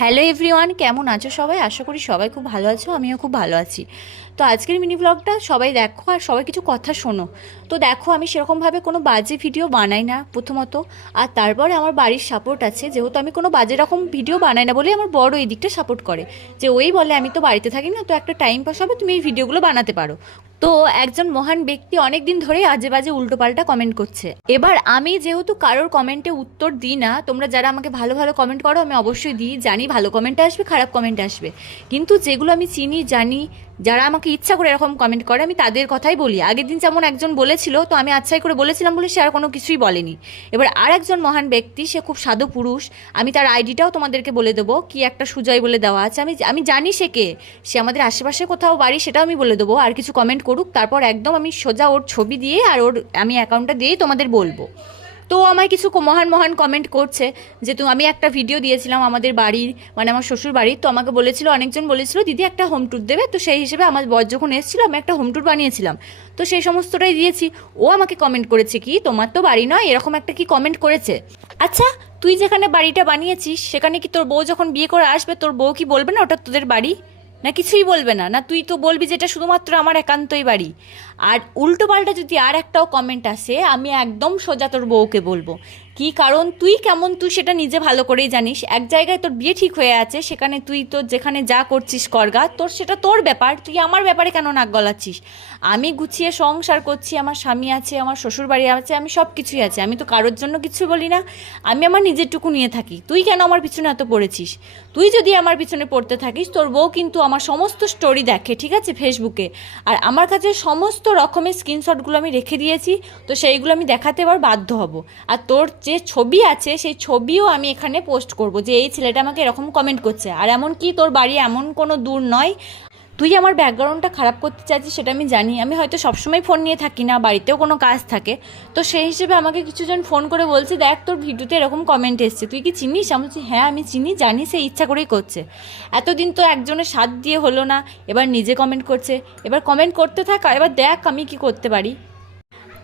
Hello everyone কেমন আছো সবাই? আশা করি সবাই খুব ভালো আছো, আমিও খুব ভালো আছি। তো আজকের মিনি ব্লগটা সবাই দেখো আর সবাই কিছু কথা শোনো। তো দেখো, আমি সেরকমভাবে কোনো বাজে ভিডিও বানাই না, প্রথমত। আর তারপরে আমার বাড়ির সাপোর্ট আছে, যেহেতু আমি কোনো বাজে রকম ভিডিও বানাই না বলে আমার বড় এই দিকটা সাপোর্ট করে। যে ওই বলে, আমি তো বাড়িতে থাকি না, তো একটা টাইম পাস হবে, তুমি এই ভিডিওগুলো বানাতে পারো। তো একজন মহান ব্যক্তি অনেক দিন ধরেই আজে বাজে উল্টোপাল্টা কমেন্ট করছে। এবার আমি যেহেতু কারোর কমেন্টে উত্তর দিই না, তোমরা যারা আমাকে ভালো ভালো কমেন্ট করো, আমি অবশ্যই দিই, জানি ভালো কমেন্ট আসবে, খারাপ কমেন্ট আসবে। কিন্তু যেগুলো আমি চিনি, জানি যারা আমাকে ইচ্ছা করে এরকম কমেন্ট করে, আমি তাদের কথাই বলি। আগের দিন যেমন একজন বলেছিল, তো আমি আচ্ছাই করে বলেছিলাম বলে সে আর কোনো কিছুই বলেনি। এবার আর একজন মহান ব্যক্তি, সে খুব সাধু পুরুষ, আমি তার আইডিটাও তোমাদেরকে বলে দেবো, কি একটা সুজয় বলে দেওয়া আছে। আমি আমি জানি সে কে, সে আমাদের আশেপাশে কোথাও বাড়ি সেটাও আমি বলে দেবো, আর কিছু কমেন্ট করুক, তারপর একদম আমি সোজা ওর ছবি দিয়ে আর ওর, আমি অ্যাকাউন্টটা দিয়েই তোমাদের বলব। তো আমায় কিছু মহান মহান কমেন্ট করছে যে তুমি আমি একটা ভিডিও দিয়েছিলাম আমাদের বাড়ির মানে আমার শ্বশুর বাড়ির, তো আমাকে বলেছিল, অনেকজন বলেছিল, দিদি, একটা হোম ট্যুর দেবে। তো সেই হিসেবে আমার বর যখন এসেছিল, আমি একটা হোম ট্যুর বানিয়েছিলাম। তো সেই সমস্তটাই দিয়েছি। ও আমাকে কমেন্ট করেছে কি, তোমার তো বাড়ি নয়? এরকম একটা কি কমেন্ট করেছে? আচ্ছা তুই যেখানে বাড়িটা বানিয়েছিস, সেখানে কি তোর বউ যখন বিয়ে করে আসবে, তোর বউ কি বলবে না ওটা তোদের বাড়ি? না, কিছুই বলবে না। না, তুই তো বলবি যেটা শুধুমাত্র আমার একান্তই বাড়ি। আর উল্টো পাল্টা যদি আর একটাও কমেন্ট আসে, আমি একদম সোজা তোর বউকে বলব। কি কারণ? তুই কেমন? তুই সেটা নিজে ভালো করেই জানিস। এক জায়গায় তোর বিয়ে ঠিক হয়ে আছে, সেখানে তুই তো যেখানে যা করছিস করগা তোর সেটা তোর ব্যাপার, তুই আমার ব্যাপারে কেন নাক গলাচ্ছিস? আমি গুছিয়ে সংসার করছি, আমার স্বামী আছে, আমার শ্বশুর বাড়ি আছে, আমি সব কিছুই আছে। আমি তো কারোর জন্য কিছু বলি না। আমি আমার নিজেরটুকু নিয়ে থাকি। তুই কেন আমার পিছনে এত পড়েছিস? তুই যদি আমার পিছনে পড়তে থাকিস, তোর বউ কিন্তু আমার সমস্ত স্টোরি দেখে, ঠিক আছে? ফেসবুকে আর আমার কাছে সমস্ত রকমের স্ক্রিনশটগুলো আমি রেখে দিয়েছি, তো সেইগুলো আমি দেখাতে এবার বাধ্য হব। আর তোর যে ছবি আছে, সেই ছবিও আমি এখানে পোস্ট করব যে এই ছেলেটা আমাকে এরকম কমেন্ট করছে। আর এমন কি তোর বাড়ি এমন কোনো দূর নয়? তুই আমার ব্যাকগ্রাউন্ডটা খারাপ করতে চাইছিস সেটা আমি জানি। আমি হয়তো সবসময় ফোন নিয়ে থাকি না, বাড়িতেও কোনো কাজ থাকে। তো সেই হিসেবে আমাকে কিছুজন ফোন করে বলছে, দেখ, তোর ভিডিওতে এরকম কমেন্ট এসছে। তুই কি চিনিস? আমি বলছি হ্যাঁ আমি চিনি, জানি, সে ইচ্ছা করেই করছে। এতদিন তো একজনের সাথ দিয়ে হলো না। এবার নিজে কমেন্ট করছে। এবার কমেন্ট করতে থাকা, এবার দেখ আমি কি করতে পারি।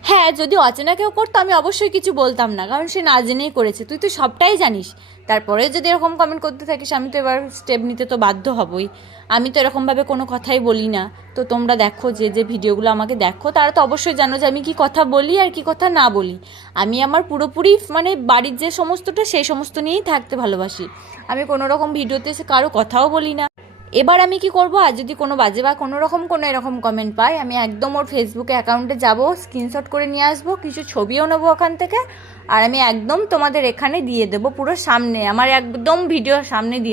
হ্যাঁ যদি অচেনা কেউ করতো, আমি অবশ্যই কিছু বলতাম না, কারণ সে না জেনেই করেছে। তুই তো সবটাই জানিস। তারপরে যদি এরকম কমেন্ট করতে থাকিস, আমি তো এবার স্টেপ নিতে তো বাধ্য হবই। আমি তো এরকমভাবে কোনো কথাই বলি না। তো তোমরা দেখো যে যে ভিডিওগুলো আমাকে দেখো, তারা তো অবশ্যই জানো যে আমি কি কথা বলি আর কি কথা না বলি। আমি আমার পুরোপুরি মানে বাড়ির যে সমস্তটা, সেই সমস্ত নিয়েই থাকতে ভালোবাসি। আমি কোনো রকম ভিডিওতে এসে কারও কথাও বলি না। এবার আমি কি করব? আর যদি কোনো বাজে বা কোনো রকম কোনো এরকম কমেন্ট পাই, আমি একদম ওর ফেসবুকে অ্যাকাউন্টে যাব স্ক্রিনশট করে নিয়ে আসব, কিছু ছবিও নেব ওখান থেকে, আর আমি একদম তোমাদের এখানে দিয়ে দেবো পুরো সামনে, আমার একদম ভিডিও সামনে দিয়ে